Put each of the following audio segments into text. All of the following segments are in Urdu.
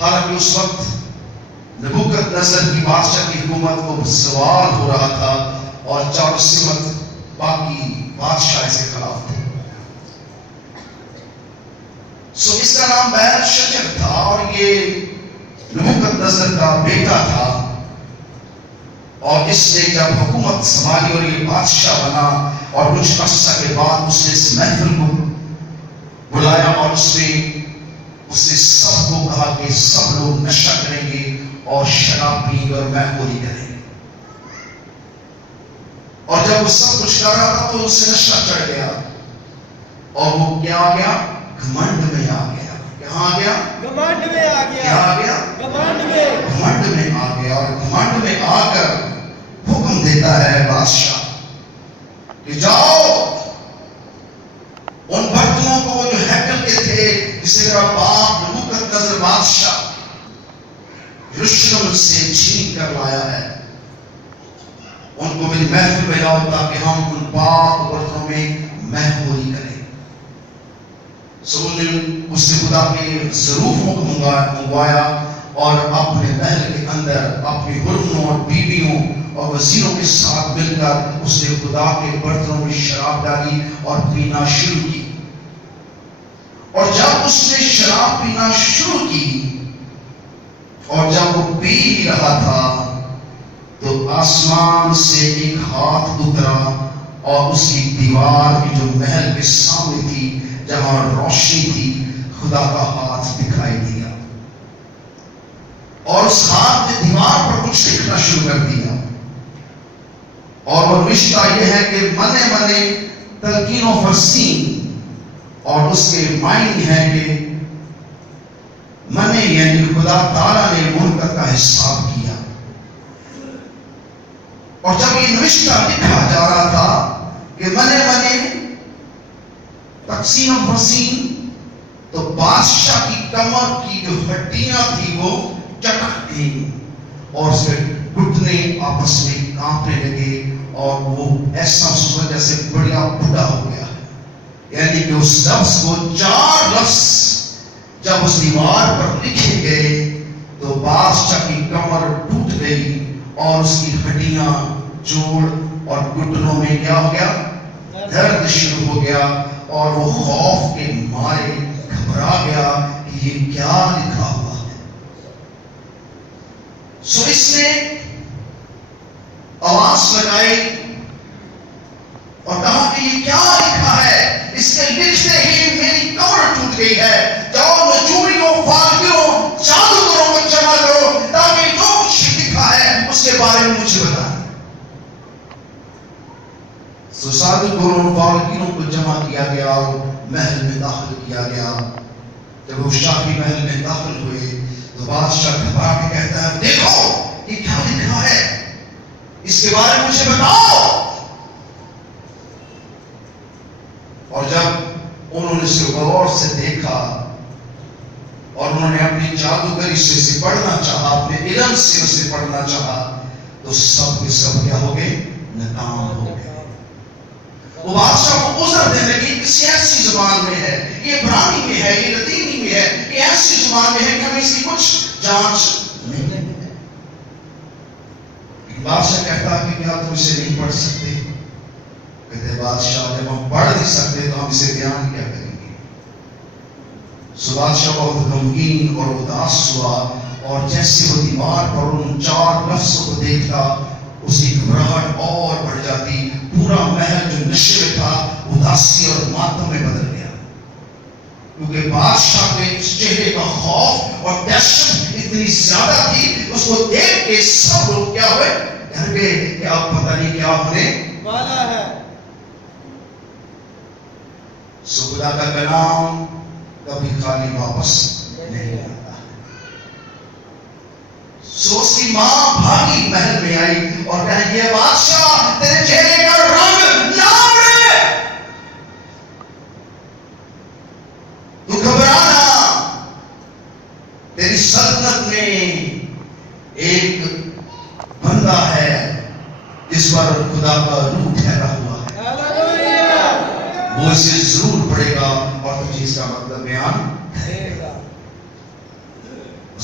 حالانکہ اس وقت نبوکدنصر کی بادشاہ کی حکومت کو زوال ہو رہا تھا اور چاروں سمت باقی بادشاہ سے خلاف تھے. سو اس کا نام بیلشچر تھا اور یہ نبوکدنصر کا بیٹا تھا. اور اس نے جب حکومت سنبھالی اور یہ بادشاہ بنا اور کچھ عرصہ کے بعد اس نے اس محفل کو بلایا اور اس نے سب کو کہا کہ سب لوگ نشہ کریں گے اور شراب پئیں گے اور مہموری کریں گے. اور جب وہ سب کچھ کر رہا تھا تو اسے نشہ چڑھ گیا اور وہ کیا آ گیا؟ گھمنڈ میں آ گیا. کہاں آ گیا؟ گھمنڈ میں آ گیا. کیا آ گیا؟ گھمنڈ میں. گھمنڈ میں آ گیا. اور گھمنڈ میں آ کر حکم دیتا ہے بادشاہ کہ جاؤ ان برتنوں کو جو ہیکل کے تھے جسے میرا باپ نبوکدنصر بادشاہ یروشلم سے چھین کر لایا ہے ان کو میری محفل میں لاؤ تاکہ ہم ان پاک برتنوں میں مہموری کریں. سو نے اس سے خدا کے ظروفوں کو منگوایا اور اپنے محل کے اندر اپنی حرموں اور بیویوں اور وزیروں کے ساتھ مل کر اس نے خدا کے برتنوں میں شراب ڈالی اور پینا شروع کی. اور جب اس نے شراب پینا شروع کی اور جب وہ پی رہا تھا تو آسمان سے ایک ہاتھ اترا اور اس کی دیوار کی جو محل کے سامنے تھی جہاں روشنی تھی خدا کا ہاتھ دکھائی دیا. اور اس ہاتھ نے دیوار پر کچھ لکھنا شروع کر دیا. اور وہ رشتہ یہ ہے کہ منے منے تلقین و فرسین اور اس کے معنی ہے کہ منے یعنی خدا تعالیٰ نے منکر کا حساب کیا. اور جب یہ رشتہ لکھا جا رہا تھا کہ منے منے تقسیم و فرسین تو بادشاہ کی کمر کی جو ہڈیاں تھی وہ چٹک گئی اور اس کے گھٹنے آپس میں کانپنے لگے اور وہ ایسا محسوس جیسے بڑا بوڑھا ہو گیا. یعنی کہ اس لفظ کو 4 لفظ جب اس دیوار پر لکھے گئے تو بادشاہ کی کمر ٹوٹ گئی اور اس کی ہڈیاں جوڑ اور گھٹنوں میں کیا ہو گیا؟ درد شروع ہو گیا اور وہ خوف کے مارے گھبرا گیا کہ یہ کیا لکھا ہوا ہے. سو اس نے آواز لگائی اور کہا کہ یہ کیا لکھا ہے؟ اس کے لکھتے ہی میری کمر ٹوٹ گئی ہے. جاؤ نجومیوں، فالکیوں، جادوگروں کو جمع کرو تاکہ جو کچھ لکھا ہے اس کے بارے میں مجھے بتائیں. سو جادوگروں اور فالکیوں کو جمع کیا گیا اور محل میں داخل کیا گیا. جب وہ شاہی محل میں داخل ہوئے تو بادشاہ گھبرا کے کہتا ہے دیکھو یہ کیا لکھا ہے، اس کے بارے میں مجھے بتاؤ. اور جب انہوں نے اسے غور سے دیکھا اور انہوں نے اپنی جادوگری سے اسے پڑھنا چاہا، اپنے علم سے اسے پڑھنا چاہا تو سب کے سب کیا ہو گئے؟ ناکام ہو گئے. وہ بادشاہ کو عذر دینے لگی کسی ایسی زبان میں ہے، یہ عبرانی میں ہے، یہ لطینی میں ہے، یہ ایسی زبان میں ہے کہ ہمیں اس کی کچھ جانچ نہیں ہے. بادشاہ کہتا کہ کیا تم اسے نہیں پڑھ سکتے؟ کہتے بادشاہ جب ہم پڑھ نہیں سکتے تو ہم اسے بیان کیا کریں گے. سو بادشاہ بہت غمگین اور اداس ہوا اور جیسے وہ دیوار پر ان 4 لفظوں کو دیکھتا اس کی گھبراہٹ اور بڑھ جاتی. پورا محل جو نشے میں تھا اداسی اور ماتم میں بدل گیا کیونکہ بادشاہ کے چہرے کا خوف اور دہشت اتنی زیادہ تھی اس کو دیکھ کے سب لوگ کیا ہوئے؟ ڈر گئے کہ اب پتہ نہیں کیا ہونے والا ہے. سو خدا کا کلام کبھی خالی واپس نہیں آتا. سو اس کی ماں بھاگی محل میں آئی اور کہا یہ بادشاہ تیرے چہرے کا رنگ لال ہے، تو گھبرانا، تیری سلطنت میں ایک بندہ ہے جس پر خدا کا روح ٹھہرا ہوا ہے، وہ اسے ضرور پڑھے گا اور تجھے اس کا مطلب بیان کرے گا.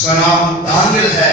اس کا نام دانیل ہے،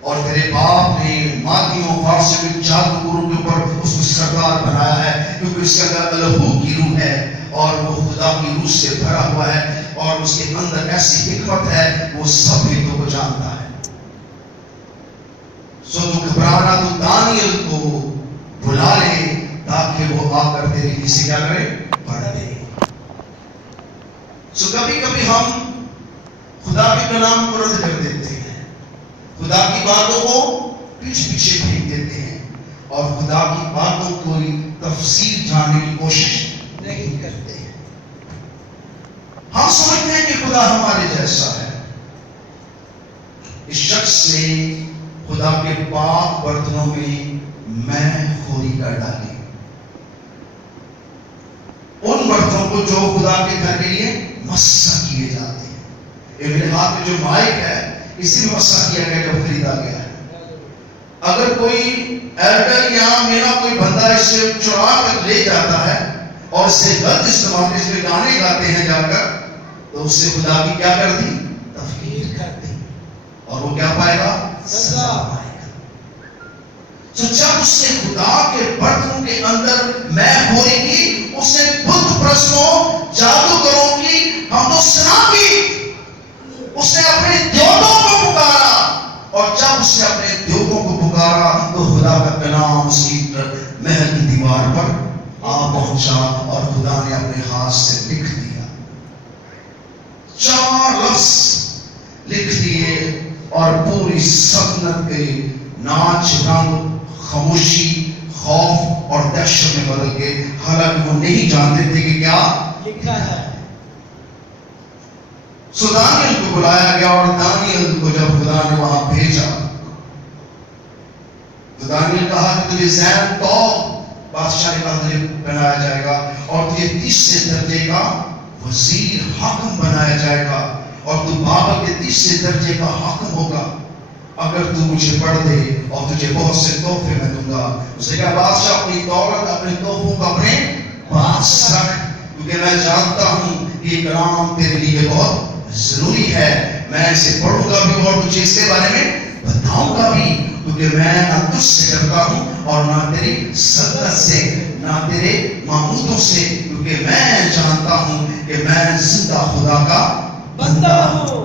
اور تیرے باپ نے مادیوں فارسیوں کے جادوگروں کے اوپر اس کو سردار بنایا ہے، کیونکہ اس کے اندر الہو کی روح ہے اور وہ خدا کی روح سے بھرا ہوا ہے، اور اس کے اندر ایسی حکمت ہے وہ سب حکمتوں کو جانتا ہے۔ سو تو گھبرانا، تو دانیل کو بلا لے تاکہ وہ آ کر تیری کسی کیا کرے، پڑھ دے۔ سو کبھی کبھی ہم خدا کے کلام کو رد کر دیتے ہیں، خدا کی باتوں کو پیچھے پھینک دیتے ہیں، اور خدا کی باتوں کو تفسیر جاننے کی کوشش نہیں کرتے ہیں۔ ہم سمجھتے ہیں کہ خدا ہمارے جیسا ہے۔ اس شخص نے خدا کے پاک برتنوں میں میں خوری کر ڈالی، ان برتنوں کو جو خدا کے گھر کے لیے مسح کیے جاتے ہیں۔ یہ میرے ہاتھ میں جو مائک ہے، اسی میں مسح کیا گیا جب خریدا گیا ہے۔ اگر کوئی ایئرٹیل یا میرا کوئی بندہ اسے چرا کر لے جاتا ہے اور اس سے غلط استعمال، اس میں گانے گاتے ہیں جا کر، تو اس سے خدا کی کیا کر دی، تفہیر کر دی، اور وہ کیا پائے گا، سزا پائے گا۔ تو جب اس نے خدا کے برتنوں کے اندر میں خوری کی، اس نے بت پرستوں، جادوگروں کی ہم تو سنا کی، اس نے اپنے دیوتوں کو پکارا، اور جب اس نے اپنے دیوتوں کو پکارا تو خدا کا کلام اس کی محل کی دیوار پر آ پہنچا، اور خدا نے اپنے ہاتھ سے لکھ دیا، 4 لفظ لکھ دیے، اور پوری سلطنت کے ناچ، رنگ، خاموشی، خوف اور دہشت میں بدل گئے، حالانکہ وہ نہیں جانتے تھے کہ کیا لکھا ہے۔ سو دانیل کو بلایا گیا، اور دانیل کو جب خدا نے وہاں بھیجا تو دانیل کہا کہ تجھے زین تو بادشاہ نے کہا تجھے بنایا جائے گا، اور تجھے 30 درجے کا وزیر حاکم بنایا جائے گا، اور تو بابل کے 30 درجے کا حاکم ہوگا اگر تو مجھے پڑھ دے، اور تجھے بہت سے تحفے میں دوں گا۔ اس نے کہا بادشاہ اپنی دولت، اپنے تحفوں کو اپنے پاس رکھ، کیونکہ میں جانتا ہوں کہ یہ کلام تیرے لیے بہت ضروری ہے، میں اسے پڑھوں گا بھی اور تجھے اس کے بارے میں بتاؤں گا بھی، کیونکہ میں نہ تجھ سے ڈرتا ہوں اور نہ تیری سلطنت سے، نہ تیرے معمودوں سے، کیونکہ میں جانتا ہوں کہ میں زندہ خدا کا بندہ ہوں۔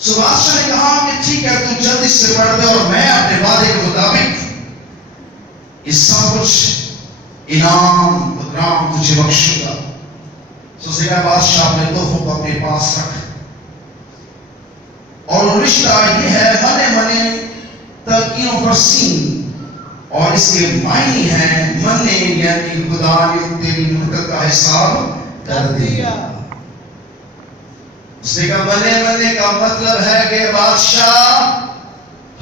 سو بادشاہ نے کہا کہ ٹھیک ہے، تو جلدی سے پڑھ دے، اور میں اپنے وعدے کے مطابق یہ سب کچھ انعام اکرام تجھے بخشوں گا۔ سو سیدھا بادشاہ اپنے تحفوں کو اپنے پاس رکھ، اور رشتہ یہ ہے منے تلقین و فرسین، اور اس کے معنی ہیں مننے، یعنی خدا نے تیری ملکت کا حساب کر دیا۔ اس نے کہا منے کا مطلب ہے کہ بادشاہ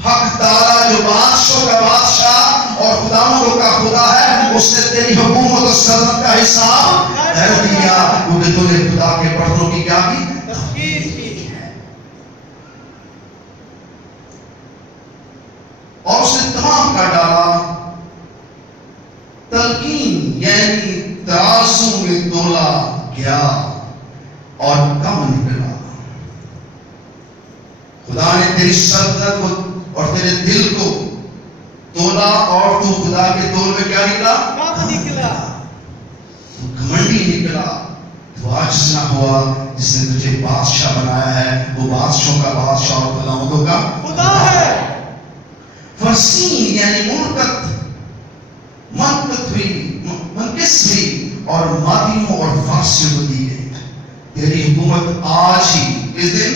حق تعالی جو بادشاہ کا بادشاہ اور خداوندوں کا خدا ہے، اس نے تیری حکومت اور سلطنت کا حساب کر دیا، کیونکہ تو نے خدا کے پردوں کی کیا کی، تفکیر کی ہے، اور اس نے تمام کا ڈالا۔ تلقین یعنی ترازو میں تولا گیا اور کم نکلا۔ خدا نے تیری سلطنت کو اور تیرے دل کو تولا، اور تو خدا کے تول میں کیا نکلا، کم نکلا، تو گھمنڈی نکلا، تو عاجز نہ ہوا۔ جس نے تجھے بادشاہ بنایا ہے وہ بادشاہوں کا بادشاہ اور خداوندوں کا خدا ہے۔ فرسین یعنی منقت ہوئی، منقص ہوئی، اور مادیوں اور فارسیوں کو دی گئی۔ تیری حکومت آج ہی، کس دن،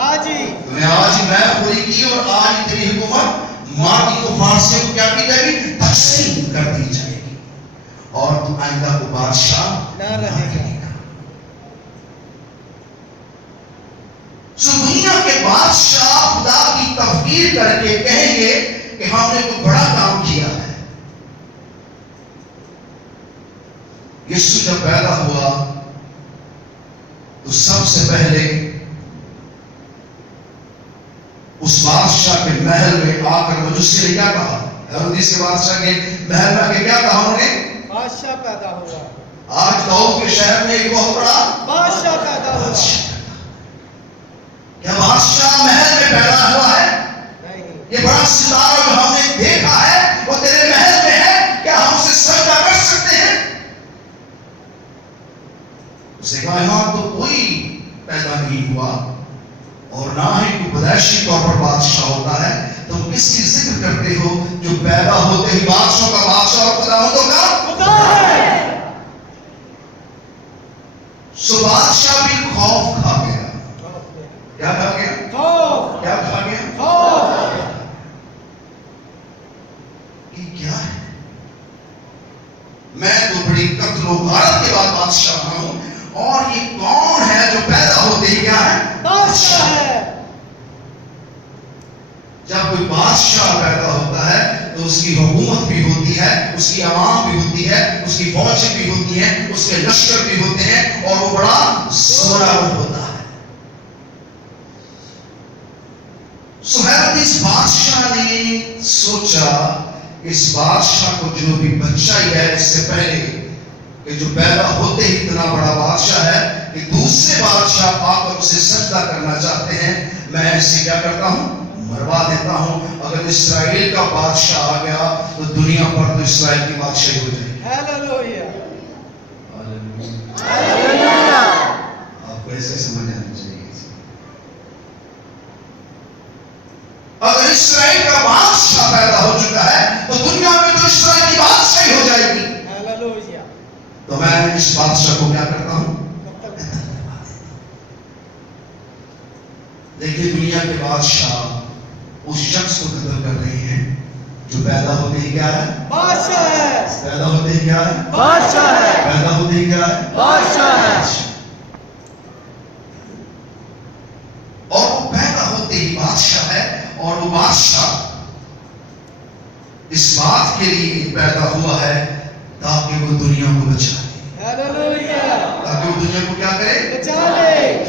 آج ہی تمہیں آج ہی میں خوری کی، اور آج ہی تیری حکومت مادی و فارسیوں کو کیا کی جائے گی، تقسیم کر دی جائے گی، اور تو آئندہ کو بادشاہ نہ رہے گا۔ سو دنیا کے بادشاہ خدا کی تفکیر کر کے کہیں گے کہ ہم نے کوئی بڑا کام کیا ہے۔ یسوع جب پیدا ہوا تو سب سے پہلے اس بادشاہ کے محل میں آ کر مجوسی نے کیا کہا، ہیرودیس کے بادشاہ کے محل میں آ کے کیا کہا انہوں نے، بادشاہ پیدا ہوا۔ آج داؤد کے شہر میں ایک بہت بڑا بادشاہ پیدا ہوا کیا بادشاہ محل میں پیدا ہوا ہے؟ نہیں یہ بڑا ستارہ جو ہم نے دیکھا ہے وہ تیرے محل میں ہے، کیا ہم اسے سجدہ کر سکتے ہیں؟ اسے کہا یہاں تو کوئی پیدا نہیں ہوا اور نہ ہی کوئی پیدائشی طور پر بادشاہ ہوتا ہے، تم کس کی ذکر کرتے ہو جو پیدا ہوتے ہی بادشاہوں کا بادشاہ اور خداوندوں کا؟ خدا ہے سو بادشاہ بھی خوف کھا گیا۔ کیا کھا گیا؟ خوف کیا کھا گیا؟ خوف یہ کیا ہے؟ میں تو بڑی قتل و غارت کے بعد بادشاہ رہا ہوں، اور یہ کون ہے جو پیدا ہوتے ہی کیا ہے؟ بادشاہ ہے جب کوئی بادشاہ پیدا ہوتا ہے تو اس کی حکومت بھی ہوتی ہے، اس کی عوام بھی ہوتی ہے، اس کی فوجیں بھی ہوتی ہیں، اس کے لشکر بھی ہوتے ہیں، اور وہ بڑا زورآور ہوتا ہے۔ اس بادشاہ نے سوچا اس بادشاہ کو جو بھی بچہ ہی ہے اس سے پہلے کہ جو پیدا ہوتے ہی اتنا بڑا بادشاہ ہے کہ دوسرے بادشاہ آ کر اسے سجدہ کرنا چاہتے ہیں، میں اسے کیا کرتا ہوں؟ مروا دیتا ہوں۔ اگر اسرائیل کا بادشاہ آ گیا تو دنیا پر تو اسرائیل کی بادشاہی ہو جائے گی۔ ہیلیلویا آپ کو ایسے سمجھ آنا چاہیے۔ اگر اسرائیل کا بادشاہ پیدا ہو چکا ہے تو دنیا میں تو اسرائیل کی بادشاہی ہو جائے گی۔ ہیلیلویا تو میں اس بادشاہ کو کیا کرتا ہوں؟ دیکھیے دنیا کے بادشاہ اس شخص کو قتل کر رہے ہیں جو پیدا ہوتے ہی کیا ہے؟ بادشاہ ہے پیدا ہوتے ہی کیا ہے؟ بادشاہ ہے پیدا ہوتے ہی کیا ہے؟ بادشاہ ہے اور وہ پیدا ہوتے ہی بادشاہ ہے، اور وہ بادشاہ اس بات کے لیے پیدا ہوا ہے تاکہ وہ دنیا کو بچائے، ہیلیلویا تاکہ وہ دنیا کو کیا کرے؟ بچا لے